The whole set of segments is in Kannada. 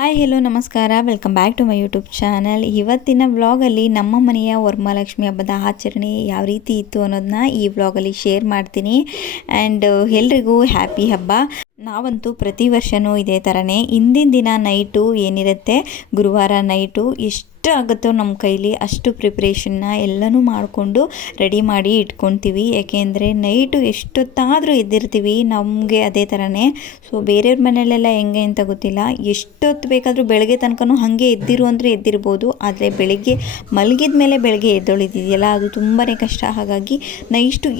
ಹಾಯ್ ಹೆಲೋ ನಮಸ್ಕಾರ, welcome back to my YouTube channel. ಇವತ್ತಿನ ವ್ಲಾಗಲ್ಲಿ ನಮ್ಮ ಮನೆಯ ವರಮಹಾಲಕ್ಷ್ಮಿ ಹಬ್ಬದ ಆಚರಣೆ ಯಾವ ರೀತಿ ಇತ್ತು ಅನ್ನೋದನ್ನ ಈ ವ್ಲಾಗಲ್ಲಿ ಶೇರ್ ಮಾಡ್ತೀನಿ. ಆ್ಯಂಡ್ ಎಲ್ರಿಗೂ ಹ್ಯಾಪಿ ಹಬ್ಬ. ನಾವಂತೂ ಪ್ರತಿ ವರ್ಷವೂ ಇದೇ ಥರನೇ ಹಿಂದಿನ ದಿನ ನೈಟು ಏನಿರುತ್ತೆ, ಗುರುವಾರ ನೈಟು ಎಷ್ಟು ಆಗುತ್ತೋ ನಮ್ಮ ಕೈಲಿ ಅಷ್ಟು ಪ್ರಿಪ್ರೇಷನ್ನ ಎಲ್ಲನೂ ಮಾಡಿಕೊಂಡು ರೆಡಿ ಮಾಡಿ ಇಟ್ಕೊತೀವಿ. ಯಾಕೆಂದರೆ ನೈಟು ಎಷ್ಟೊತ್ತಾದರೂ ಎದ್ದಿರ್ತೀವಿ, ನಮಗೆ ಅದೇ ಥರನೇ. ಸೊ ಬೇರೆಯವ್ರ ಮನೆಯಲ್ಲೆಲ್ಲ ಹೆಂಗೆ ಅಂತ ಗೊತ್ತಿಲ್ಲ, ಎಷ್ಟೊತ್ತು ಬೇಕಾದರೂ ಬೆಳಗ್ಗೆ ತನಕನೂ ಹಾಗೆ ಎದ್ದಿರು ಅಂದರೆ ಎದ್ದಿರ್ಬೋದು. ಆದರೆ ಬೆಳಗ್ಗೆ ಮಲಗಿದ ಮೇಲೆ ಬೆಳಗ್ಗೆ ಎದ್ದೊಳಿದೆಯಲ್ಲ, ಅದು ತುಂಬಾ ಕಷ್ಟ. ಹಾಗಾಗಿ ನೈಟು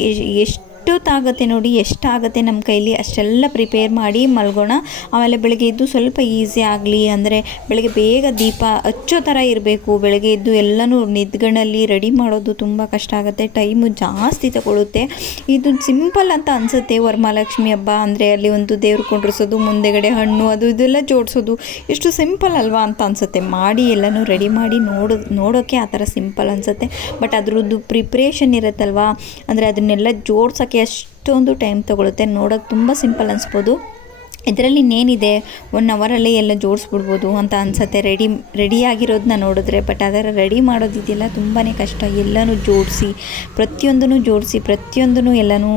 ಎಷ್ಟೊತ್ತಾಗುತ್ತೆ ನೋಡಿ, ಎಷ್ಟಾಗುತ್ತೆ ನಮ್ಮ ಕೈಲಿ ಅಷ್ಟೆಲ್ಲ ಪ್ರಿಪೇರ್ ಮಾಡಿ ಮಲ್ಗೋಣ. ಆಮೇಲೆ ಬೆಳಗ್ಗೆ ಎದ್ದು ಸ್ವಲ್ಪ ಈಸಿ ಆಗಲಿ ಅಂದರೆ ಬೆಳಗ್ಗೆ ಬೇಗ ದೀಪ ಹಚ್ಚೋ ಥರ ಇರಬೇಕು. ಬೆಳಗ್ಗೆ ಎದ್ದು ಎಲ್ಲನೂ ನಿದ್ಗಣ್ಣಲ್ಲಿ ರೆಡಿ ಮಾಡೋದು ತುಂಬ ಕಷ್ಟ ಆಗುತ್ತೆ, ಟೈಮು ಜಾಸ್ತಿ ತಗೊಳ್ಳುತ್ತೆ. ಇದು ಸಿಂಪಲ್ ಅಂತ ಅನಿಸುತ್ತೆ ವರಮಹಾಲಕ್ಷ್ಮಿ ಹಬ್ಬ ಅಂದರೆ. ಅಲ್ಲಿ ಒಂದು ದೇವ್ರು ಕೊಂಡಿಸೋದು, ಮುಂದೆಗಡೆ ಹಣ್ಣು ಅದು ಇದೆಲ್ಲ ಜೋಡಿಸೋದು ಎಷ್ಟು ಸಿಂಪಲ್ ಅಲ್ವಾ ಅಂತ ಅನಿಸುತ್ತೆ. ಮಾಡಿ ಎಲ್ಲನೂ ರೆಡಿ ಮಾಡಿ ನೋಡೋಕ್ಕೆ ಆ ಥರ ಸಿಂಪಲ್ ಅನಿಸುತ್ತೆ. ಬಟ್ ಅದ್ರದ್ದು ಪ್ರಿಪ್ರೇಷನ್ ಇರುತ್ತಲ್ವ, ಅಂದರೆ ಅದನ್ನೆಲ್ಲ ಜೋಡ್ಸೋಕ್ಕೆ ಅಷ್ಟೊಂದು ಟೈಮ್ ತೊಗೊಳುತ್ತೆ. ನೋಡೋಕ್ಕೆ ತುಂಬ ಸಿಂಪಲ್ ಅನಿಸ್ಬೋದು, ಇದರಲ್ಲಿ ಇನ್ನೇನಿದೆ 1 ಅವರಲ್ಲಿ ಎಲ್ಲ ಜೋಡಿಸ್ಬಿಡ್ಬೋದು ಅಂತ ಅನಿಸುತ್ತೆ ರೆಡಿಯಾಗಿರೋದನ್ನ ನೋಡಿದ್ರೆ. ಬಟ್ ಅದರ ರೆಡಿ ಮಾಡೋದಿದೆಯಲ್ಲ ತುಂಬಾ ಕಷ್ಟ. ಎಲ್ಲನೂ ಜೋಡಿಸಿ ಪ್ರತಿಯೊಂದೂ ಎಲ್ಲನೂ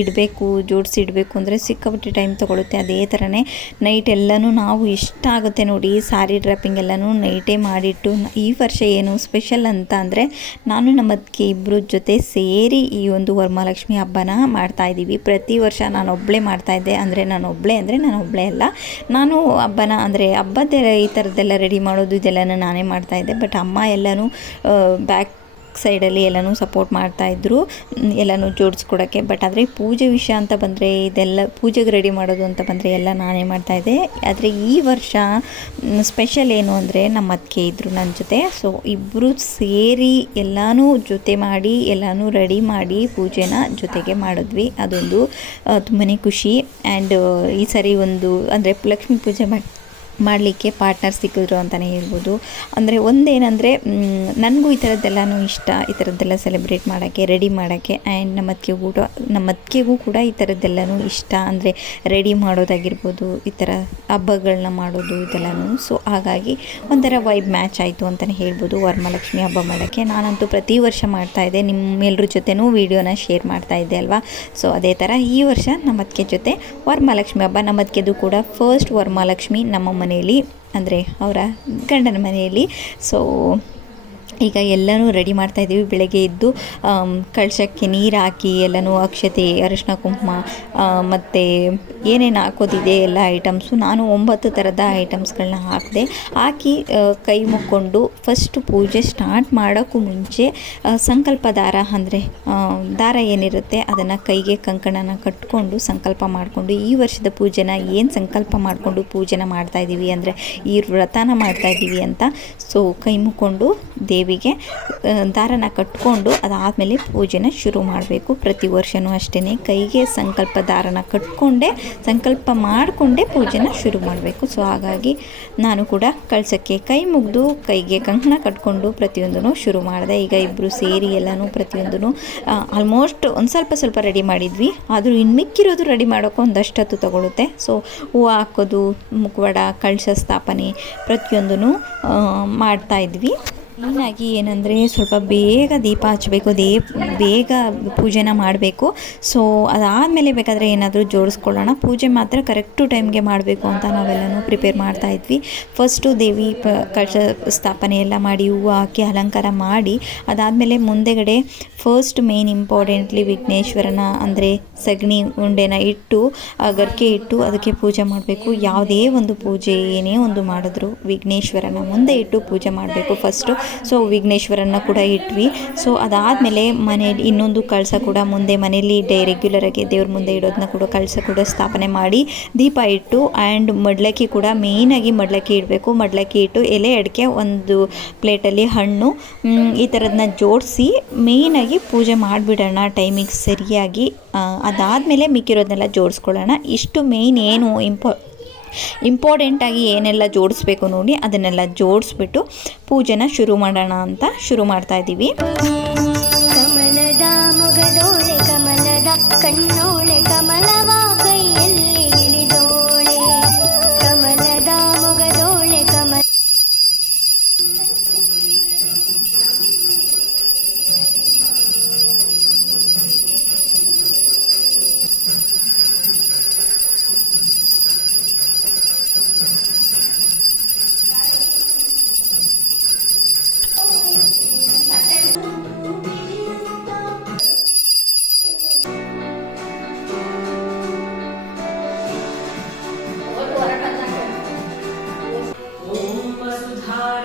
ಇಡಬೇಕು, ಜೋಡಿಸಿ ಇಡಬೇಕು ಅಂದರೆ ಸಿಕ್ಕಾಪಟ್ಟೆ ಟೈಮ್ ತೊಗೊಳುತ್ತೆ. ಅದೇ ಥರನೇ ನೈಟ್ ಎಲ್ಲನೂ ನಾವು ಇಷ್ಟಾಗುತ್ತೆ ನೋಡಿ, ಸ್ಯಾರಿ ಡ್ರಾಪಿಂಗ್ ಎಲ್ಲನೂ ನೈಟೇ ಮಾಡಿಟ್ಟು. ಈ ವರ್ಷ ಏನು ಸ್ಪೆಷಲ್ ಅಂತ ಅಂದರೆ, ನಾನು ನಮ್ಮ ಅತ್ತಿಗೆ ಇಬ್ಬರು ಜೊತೆ ಸೇರಿ ಈ ಒಂದು ವರಮಹಾಲಕ್ಷ್ಮಿ ಹಬ್ಬನ ಮಾಡ್ತಾಯಿದ್ದೀವಿ. ಪ್ರತಿ ವರ್ಷ ನಾನು ಒಬ್ಬಳೇ ಮಾಡ್ತಾಯಿದ್ದೆ, ನಾನು ಒಬ್ಬಳೇ ಅಲ್ಲ, ನಾನು ಹಬ್ಬನ ಅಂದರೆ ಹಬ್ಬದ ಈ ಥರದ್ದೆಲ್ಲ ರೆಡಿ ಮಾಡೋದು ಇದೆಲ್ಲನೂ ನಾನೇ ಮಾಡ್ತಾಯಿದ್ದೆ. ಬಟ್ ಅಮ್ಮ ಎಲ್ಲನೂ ಬ್ಯಾಕ್ ಸೈಡಲ್ಲಿ ಎಲ್ಲನೂ ಸಪೋರ್ಟ್ ಮಾಡ್ತಾಯಿದ್ರು, ಎಲ್ಲನೂ ಜೋಡಿಸ್ಕೊಡೋಕ್ಕೆ. ಬಟ್ ಆದರೆ ಪೂಜೆ ವಿಷಯ ಅಂತ ಬಂದರೆ, ಇದೆಲ್ಲ ಪೂಜೆಗೆ ರೆಡಿ ಮಾಡೋದು ಅಂತ ಬಂದರೆ ಎಲ್ಲ ನಾನೇ ಮಾಡ್ತಾಯಿದ್ದೆ. ಆದರೆ ಈ ವರ್ಷ ಸ್ಪೆಷಲ್ ಏನು ಅಂದರೆ, ನಮ್ಮ ಅತ್ತಿಗೆ ಇದ್ದರು ನನ್ನ ಜೊತೆ. ಸೊ ಇಬ್ಬರು ಸೇರಿ ಎಲ್ಲನೂ ಜೊತೆ ಮಾಡಿ ಎಲ್ಲನೂ ರೆಡಿ ಮಾಡಿ ಪೂಜೆನ ಜೊತೆಗೆ ಮಾಡಿದ್ವಿ. ಅದೊಂದು ತುಂಬಾ ಖುಷಿ. ಆ್ಯಂಡ್ ಈ ಸರಿ ಒಂದು ಅಂದರೆ ಲಕ್ಷ್ಮೀ ಪೂಜೆ ಮಾಡಲಿಕ್ಕೆ ಪಾರ್ಟ್ನರ್ ಸಿಕ್ಕಿದ್ರು ಅಂತಲೇ ಹೇಳ್ಬೋದು. ಅಂದರೆ ಒಂದೇನೆಂದರೆ, ನನಗೂ ಈ ಥರದ್ದೆಲ್ಲನೂ ಇಷ್ಟ, ಈ ಥರದ್ದೆಲ್ಲ ಸೆಲೆಬ್ರೇಟ್ ಮಾಡೋಕ್ಕೆ, ರೆಡಿ ಮಾಡೋಕ್ಕೆ. ಆ್ಯಂಡ್ ನಮ್ಮ ಅತ್ತಿಗೆಗೂ ಕೂಡ ಈ ಥರದ್ದೆಲ್ಲನೂ ಇಷ್ಟ, ಅಂದರೆ ರೆಡಿ ಮಾಡೋದಾಗಿರ್ಬೋದು, ಈ ಥರ ಹಬ್ಬಗಳನ್ನ ಮಾಡೋದು ಇದೆಲ್ಲನೂ. ಸೊ ಹಾಗಾಗಿ ಒಂಥರ ವೈಬ್ ಮ್ಯಾಚ್ ಆಯಿತು ಅಂತಲೇ ಹೇಳ್ಬೋದು ವರಮಹಾಲಕ್ಷ್ಮಿ ಹಬ್ಬ ಮಾಡೋಕ್ಕೆ. ನಾನಂತೂ ಪ್ರತಿ ವರ್ಷ ಮಾಡ್ತಾಯಿದ್ದೆ, ನಿಮ್ಮೆಲ್ಲರ ಜೊತೆನೂ ವೀಡಿಯೋನ ಶೇರ್ ಮಾಡ್ತಾಯಿದ್ದೆ ಅಲ್ವಾ. ಸೊ ಅದೇ ಥರ ಈ ವರ್ಷ ನಮ್ಮ ಅತ್ತಿಗೆ ಜೊತೆ ವರಮಹಾಲಕ್ಷ್ಮಿ ಹಬ್ಬ. ನಮ್ಮ ಅತ್ತಿಗೆದು ಕೂಡ ಫಸ್ಟ್ ವರಮಹಾಲಕ್ಷ್ಮಿ ನಮ್ಮ ಮನೆಯಲ್ಲಿ, ಅಂದರೆ ಅವರ ಗಂಡನ ಮನೆಯಲ್ಲಿ. ಸೊ ಈಗ ಎಲ್ಲನೂ ರೆಡಿ ಮಾಡ್ತಾಯಿದ್ದೀವಿ. ಬೆಳಗ್ಗೆ ಎದ್ದು ಕಳಶಕ್ಕೆ ನೀರು ಹಾಕಿ ಎಲ್ಲನೂ ಅಕ್ಷತೆ, ಅರಿಶಿನ ಕುಂಕುಮ ಮತ್ತು ಏನೇನು ಹಾಕೋದಿದೆ ಎಲ್ಲ ಐಟಮ್ಸು, ನಾನು 9 ಥರದ ಐಟಮ್ಸ್ಗಳನ್ನ ಹಾಕಿ ಕೈ ಮುಕ್ಕೊಂಡು ಫಸ್ಟು ಪೂಜೆ ಸ್ಟಾರ್ಟ್ ಮಾಡೋಕ್ಕೂ ಮುಂಚೆ ಸಂಕಲ್ಪ ದಾರ, ಅಂದರೆ ದಾರ ಏನಿರುತ್ತೆ ಅದನ್ನು ಕೈಗೆ ಕಂಕಣನ ಕಟ್ಕೊಂಡು ಸಂಕಲ್ಪ ಮಾಡಿಕೊಂಡು ಈ ವರ್ಷದ ಪೂಜೆನ ಏನು ಸಂಕಲ್ಪ ಮಾಡಿಕೊಂಡು ಪೂಜೆನ ಮಾಡ್ತಾಯಿದ್ದೀವಿ, ಅಂದರೆ ಈ ವ್ರತನ ಮಾಡ್ತಾಯಿದ್ದೀವಿ ಅಂತ. ಸೊ ಕೈ ಮುಕ್ಕೊಂಡು ದೇವಿಗೆ ದಾರನ ಕಟ್ಕೊಂಡು ಅದಾದಮೇಲೆ ಪೂಜೆನ ಶುರು ಮಾಡಬೇಕು. ಪ್ರತಿ ವರ್ಷವೂ ಅಷ್ಟೇ ಕೈಗೆ ಸಂಕಲ್ಪ ದಾರನ ಕಟ್ಕೊಂಡೇ ಸಂಕಲ್ಪ ಮಾಡಿಕೊಂಡೇ ಪೂಜೆನ ಶುರು ಮಾಡಬೇಕು. ಸೊ ಹಾಗಾಗಿ ನಾನು ಕೂಡ ಕಳಸಕ್ಕೆ ಕೈ ಮುಗಿದು ಕೈಗೆ ಕಂಕಣ ಕಟ್ಕೊಂಡು ಪ್ರತಿಯೊಂದೂ ಶುರು ಮಾಡಿದೆ. ಈಗ ಇಬ್ಬರು ಸೇರಿ ಎಲ್ಲನೂ ಪ್ರತಿಯೊಂದೂ ಆಲ್ಮೋಸ್ಟ್ ಒಂದು ಸ್ವಲ್ಪ ರೆಡಿ ಮಾಡಿದ್ವಿ, ಆದರೂ ಇನ್ನು ಮಿಕ್ಕಿರೋದು ರೆಡಿ ಮಾಡೋಕ್ಕೆ ಒಂದಷ್ಟೊತ್ತು ತಗೊಳುತ್ತೆ. ಸೊ ಹೂವು ಹಾಕೋದು, ಮುಖವಾಡ, ಕಳಶ ಸ್ಥಾಪನೆ ಪ್ರತಿಯೊಂದೂ ಮಾಡ್ತಾಯಿದ್ವಿ. ಮೇಯ್ನಾಗಿ ಏನಂದರೆ ಸ್ವಲ್ಪ ಬೇಗ ದೀಪ ಹಚ್ಚಬೇಕು, ಬೇಗ ಪೂಜೆನ ಮಾಡಬೇಕು. ಸೊ ಅದಾದಮೇಲೆ ಬೇಕಾದರೆ ಏನಾದರೂ ಜೋಡಿಸ್ಕೊಳ್ಳೋಣ. ಪೂಜೆ ಮಾತ್ರ ಕರೆಕ್ಟು ಟೈಮ್ಗೆ ಮಾಡಬೇಕು ಅಂತ ನಾವೆಲ್ಲನೂ ಪ್ರಿಪೇರ್ ಮಾಡ್ತಾಯಿದ್ವಿ. ಫಸ್ಟು ದೇವಿ ಕಳಶ ಸ್ಥಾಪನೆ ಎಲ್ಲ ಮಾಡಿ ಹೂವು ಹಾಕಿ ಅಲಂಕಾರ ಮಾಡಿ, ಅದಾದಮೇಲೆ ಮುಂದೆಗಡೆ ಫಸ್ಟ್ ಮೇನ್ ಇಂಪಾರ್ಟೆಂಟ್ಲಿ ವಿಘ್ನೇಶ್ವರನ, ಅಂದರೆ ಸಗಣಿ ಉಂಡೆನ ಇಟ್ಟು ಗರಿಕೆ ಇಟ್ಟು ಅದಕ್ಕೆ ಪೂಜೆ ಮಾಡಬೇಕು. ಯಾವುದೇ ಒಂದು ಪೂಜೆ ಏನೇ ಒಂದು ಮಾಡಿದ್ರು ವಿಘ್ನೇಶ್ವರನ ಮುಂದೆ ಇಟ್ಟು ಪೂಜೆ ಮಾಡಬೇಕು ಫಸ್ಟು. ಸೊ ವಿಘ್ನೇಶ್ವರನ್ನ ಕೂಡ ಇಟ್ವಿ. ಸೊ ಅದಾದಮೇಲೆ ಮನೇಲಿ ಇನ್ನೊಂದು ಕಳಸ ಕೂಡ ಮುಂದೆ ಮನೆಯಲ್ಲಿ ರೆಗ್ಯುಲರಾಗಿ ದೇವ್ರ ಮುಂದೆ ಇಡೋದನ್ನ ಕೂಡ ಕಳಸ ಕೂಡ ಸ್ಥಾಪನೆ ಮಾಡಿ ದೀಪ ಇಟ್ಟು, ಆ್ಯಂಡ್ ಮಡ್ಲಕ್ಕಿ ಕೂಡ ಮೇಯ್ನಾಗಿ ಮಡ್ಲಕ್ಕಿ ಇಡಬೇಕು. ಮಡ್ಲಕ್ಕಿ ಇಟ್ಟು ಎಲೆ ಅಡಿಕೆ, ಒಂದು ಪ್ಲೇಟಲ್ಲಿ ಹಣ್ಣು, ಈ ಥರದನ್ನ ಜೋಡಿಸಿ ಮೇಯ್ನಾಗಿ ಪೂಜೆ ಮಾಡಿಬಿಡೋಣ ಟೈಮಿಗೆ ಸರಿಯಾಗಿ. ಅದಾದಮೇಲೆ ಮಿಕ್ಕಿರೋದನ್ನೆಲ್ಲ ಜೋಡಿಸ್ಕೊಳ್ಳೋಣ. ಇಷ್ಟು ಮೇಯ್ನ್ ಏನು ಇಂಪಾರ್ಟೆಂಟಾಗಿ ಏನೆಲ್ಲ ಜೋಡಿಸ್ಬೇಕು ನೋಡಿ ಅದನ್ನೆಲ್ಲ ಜೋಡಿಸ್ಬಿಟ್ಟು ಪೂಜೆನ ಶುರು ಮಾಡೋಣ ಅಂತ ಶುರು ಮಾಡ್ತಾಯಿದ್ದೀವಿ. ಕಮಲದ ಮೊಗದೋಳೆ ಕಮಲದ ಕಣ್ಣೋಳೆ ಕಮಲವ ಕೈಯಲ್ಲಿ ಹಿಡಿದೋಳೆ, ಕಮಲದ ಮೊಗದೋಳೆ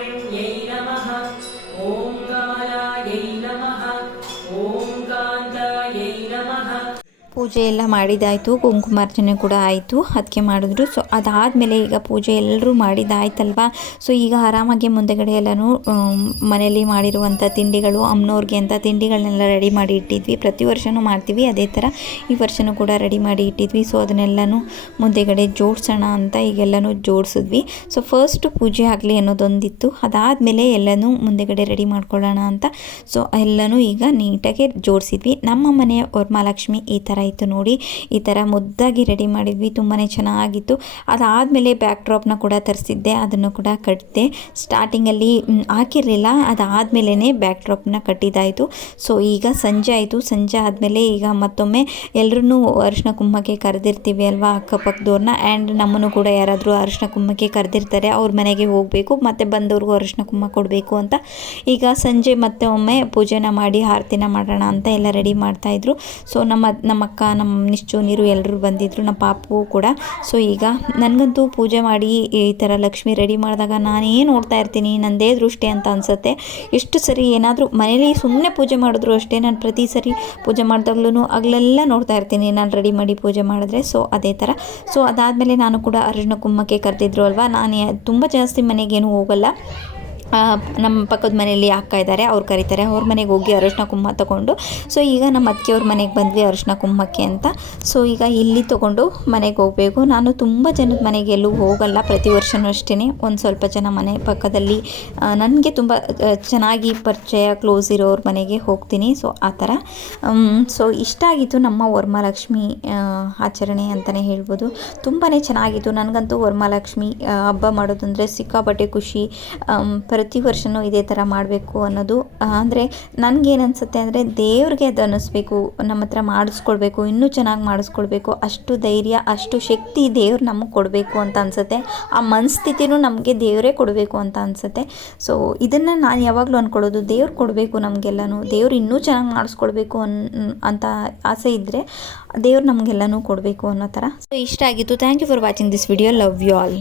कात्यायन्यै नमः ॐ कालायै नमः ॐ कान्तायै नमः। ಪೂಜೆ ಎಲ್ಲ ಮಾಡಿದಾಯಿತು, ಕುಂಕುಮಾರ್ಚನೆ ಕೂಡ ಆಯಿತು, ಅದಕ್ಕೆ ಮಾಡಿದ್ರು. ಸೊ ಅದಾದಮೇಲೆ ಈಗ ಪೂಜೆ ಎಲ್ಲರೂ ಮಾಡಿದ್ದಾಯ್ತಲ್ವ. ಸೊ ಈಗ ಆರಾಮಾಗಿ ಮುಂದೆಗಡೆ ಎಲ್ಲನೂ ಮನೆಯಲ್ಲಿ ಮಾಡಿರುವಂಥ ತಿಂಡಿಗಳು, ಅಮ್ಮನವ್ರಿಗೆ ಅಂತ ತಿಂಡಿಗಳನ್ನೆಲ್ಲ ರೆಡಿ ಮಾಡಿ ಇಟ್ಟಿದ್ವಿ. ಪ್ರತಿ ವರ್ಷವೂ ಮಾಡ್ತೀವಿ, ಅದೇ ಥರ ಈ ವರ್ಷವೂ ಕೂಡ ರೆಡಿ ಮಾಡಿ ಇಟ್ಟಿದ್ವಿ. ಸೊ ಅದನ್ನೆಲ್ಲನೂ ಮುಂದೆಗಡೆ ಜೋಡಿಸೋಣ ಅಂತ ಈಗೆಲ್ಲನೂ ಜೋಡಿಸಿದ್ವಿ. ಸೊ ಫಸ್ಟು ಪೂಜೆ ಆಗಲಿ ಅನ್ನೋದೊಂದಿತ್ತು, ಅದಾದಮೇಲೆ ಎಲ್ಲನೂ ಮುಂದೆಗಡೆ ರೆಡಿ ಮಾಡ್ಕೊಳ್ಳೋಣ ಅಂತ. ಸೊ ಎಲ್ಲನೂ ಈಗ ನೀಟಾಗಿ ಜೋಡಿಸಿದ್ವಿ. ನಮ್ಮ ಮನೆಯ ವರಮಹಾಲಕ್ಷ್ಮಿ ಈ ಥರ ಇತ್ತು ನೋಡಿ, ಈ ಥರ ಮುದ್ದಾಗಿ ರೆಡಿ ಮಾಡಿದ್ವಿ, ತುಂಬಾ ಚೆನ್ನಾಗಿತ್ತು. ಅದಾದಮೇಲೆ ಬ್ಯಾಕ್ ಡ್ರಾಪ್ನ ಕೂಡ ತರಿಸಿದ್ದೆ, ಅದನ್ನು ಕೂಡ ಕಟ್ಟಿದೆ. ಸ್ಟಾರ್ಟಿಂಗಲ್ಲಿ ಹಾಕಿರಲಿಲ್ಲ, ಅದಾದಮೇಲೆ ಬ್ಯಾಕ್ ಡ್ರಾಪ್ನ ಕಟ್ಟಿದ್ದಾಯಿತು. ಸೊ ಈಗ ಸಂಜೆ ಆಯಿತು, ಸಂಜೆ ಆದಮೇಲೆ ಈಗ ಮತ್ತೊಮ್ಮೆ ಎಲ್ಲರೂ ಅರಿಶಿನ ಕುಂಕುಮಕ್ಕೆ ಕರೆದಿರ್ತೀವಿ ಅಲ್ವಾ ಅಕ್ಕಪಕ್ಕದವ್ರನ್ನ. ಆ್ಯಂಡ್ ನಮ್ಮನ್ನು ಕೂಡ ಯಾರಾದರೂ ಅರಿಶಿನ ಕುಂಕುಮಕ್ಕೆ ಕರೆದಿರ್ತಾರೆ, ಅವ್ರ ಮನೆಗೆ ಹೋಗಬೇಕು, ಮತ್ತು ಬಂದವ್ರಿಗೂ ಅರಿಶಿನ ಕುಂಕುಮ ಕೊಡಬೇಕು ಅಂತ ಈಗ ಸಂಜೆ ಮತ್ತೆ ಒಮ್ಮೆ ಪೂಜೆನ ಮಾಡಿ ಆರತಿನ ಮಾಡೋಣ ಅಂತ ಎಲ್ಲ ರೆಡಿ ಮಾಡ್ತಾಯಿದ್ರು. ಸೊ ನಮ್ಮ ಅಕ್ಕ, ನಮ್ಮ ನಿಶ್ಚು ನೀರು ಎಲ್ಲರೂ ಬಂದಿದ್ದರು, ನಮ್ಮ ಪಾಪು ಕೂಡ. ಸೊ ಈಗ ನನಗಂತೂ ಪೂಜೆ ಮಾಡಿ ಈ ಥರ ಲಕ್ಷ್ಮಿ ರೆಡಿ ಮಾಡಿದಾಗ ನಾನೇ ನೋಡ್ತಾ ಇರ್ತೀನಿ, ನನ್ನದೇ ದೃಷ್ಟಿ ಅಂತ ಅನಿಸುತ್ತೆ. ಎಷ್ಟು ಸರಿ ಏನಾದರೂ ಮನೇಲಿ ಸುಮ್ಮನೆ ಪೂಜೆ ಮಾಡಿದ್ರು ಅಷ್ಟೇ, ನಾನು ಪ್ರತಿ ಸರಿ ಪೂಜೆ ಮಾಡಿದಾಗ್ಲೂ ಆಗಲೆಲ್ಲ ನೋಡ್ತಾ ಇರ್ತೀನಿ ನಾನು ರೆಡಿ ಮಾಡಿ ಪೂಜೆ ಮಾಡಿದ್ರೆ. ಸೊ ಅದೇ ಥರ. ಸೊ ಅದಾದಮೇಲೆ ನಾನು ಕೂಡ ಅರಿಶಿನ ಕುಂಕುಮಕ್ಕೆ ಕರೆದಿದ್ರು ಅಲ್ವಾ, ನಾನು ತುಂಬ ಜಾಸ್ತಿ ಮನೆಗೇನು ಹೋಗಲ್ಲ. ನಮ್ಮ ಪಕ್ಕದ ಮನೆಯಲ್ಲಿ ಅಕ್ಕ ಇದ್ದಾರೆ, ಅವ್ರು ಕರೀತಾರೆ, ಅವ್ರ ಮನೆಗೆ ಹೋಗಿ ಅರಿಶಿನ ಕುಂಕುಮ ತೊಗೊಂಡು. ಸೊ ಈಗ ನಮ್ಮ ಅತ್ತಿಗೆಯವ್ರ ಮನೆಗೆ ಬಂದ್ವಿ ಅರಿಶಿನ ಕುಂಕುಮಕ್ಕೆ ಅಂತ. ಸೊ ಈಗ ಇಲ್ಲಿ ತೊಗೊಂಡು ಮನೆಗೆ ಹೋಗಬೇಕು. ನಾನು ತುಂಬ ಜನದ ಮನೆಗೆ ಎಲ್ಲೂ ಹೋಗಲ್ಲ, ಪ್ರತಿ ವರ್ಷವೂ ಅಷ್ಟೇ. ಒಂದು ಸ್ವಲ್ಪ ಜನ ಮನೆ ಪಕ್ಕದಲ್ಲಿ ನನಗೆ ತುಂಬ ಚೆನ್ನಾಗಿ ಪರಿಚಯ ಕ್ಲೋಸ್ ಇರೋರ ಮನೆಗೆ ಹೋಗ್ತೀನಿ. ಸೊ ಆ ಥರ. ಸೊ ಇಷ್ಟ ಆಗಿತ್ತು ನಮ್ಮ ವರಮಹಾಲಕ್ಷ್ಮಿ ಆಚರಣೆ ಅಂತಲೇ ಹೇಳ್ಬೋದು. ತುಂಬಾ ಚೆನ್ನಾಗಿತ್ತು. ನನಗಂತೂ ವರಮಹಾಲಕ್ಷ್ಮಿ ಹಬ್ಬ ಮಾಡೋದಂದರೆ ಸಿಕ್ಕಾಪಟ್ಟೆ ಖುಷಿ. ಪ್ರತಿ ವರ್ಷವೂ ಇದೇ ಥರ ಮಾಡಬೇಕು ಅನ್ನೋದು. ಅಂದರೆ ನನಗೇನು ಅನಿಸುತ್ತೆ ಅಂದರೆ ದೇವ್ರಿಗೆ ಅದು ಅನ್ನಿಸ್ಬೇಕು, ನಮ್ಮ ಹತ್ರ ಮಾಡಿಸ್ಕೊಳ್ಬೇಕು, ಇನ್ನೂ ಚೆನ್ನಾಗಿ ಮಾಡಿಸ್ಕೊಳ್ಬೇಕು, ಅಷ್ಟು ಧೈರ್ಯ, ಅಷ್ಟು ಶಕ್ತಿ ದೇವ್ರು ನಮಗೆ ಕೊಡಬೇಕು ಅಂತ ಅನಿಸುತ್ತೆ. ಆ ಮನಸ್ಥಿತಿನೂ ನಮಗೆ ದೇವರೇ ಕೊಡಬೇಕು ಅಂತ ಅನಿಸುತ್ತೆ. ಸೊ ಇದನ್ನು ನಾನು ಯಾವಾಗಲೂ ಅಂದ್ಕೊಳ್ಳೋದು, ದೇವ್ರು ಕೊಡಬೇಕು ನಮಗೆಲ್ಲನೂ, ದೇವ್ರು ಇನ್ನೂ ಚೆನ್ನಾಗಿ ಮಾಡಿಸ್ಕೊಳ್ಬೇಕು ಅಂತ ಆಸೆ ಇದ್ದರೆ ದೇವ್ರು ನಮಗೆಲ್ಲನೂ ಕೊಡಬೇಕು ಅನ್ನೋ ಥರ. ಸೊ ಇಷ್ಟ ಆಗಿತ್ತು. Thank you for watching this video. Love you all.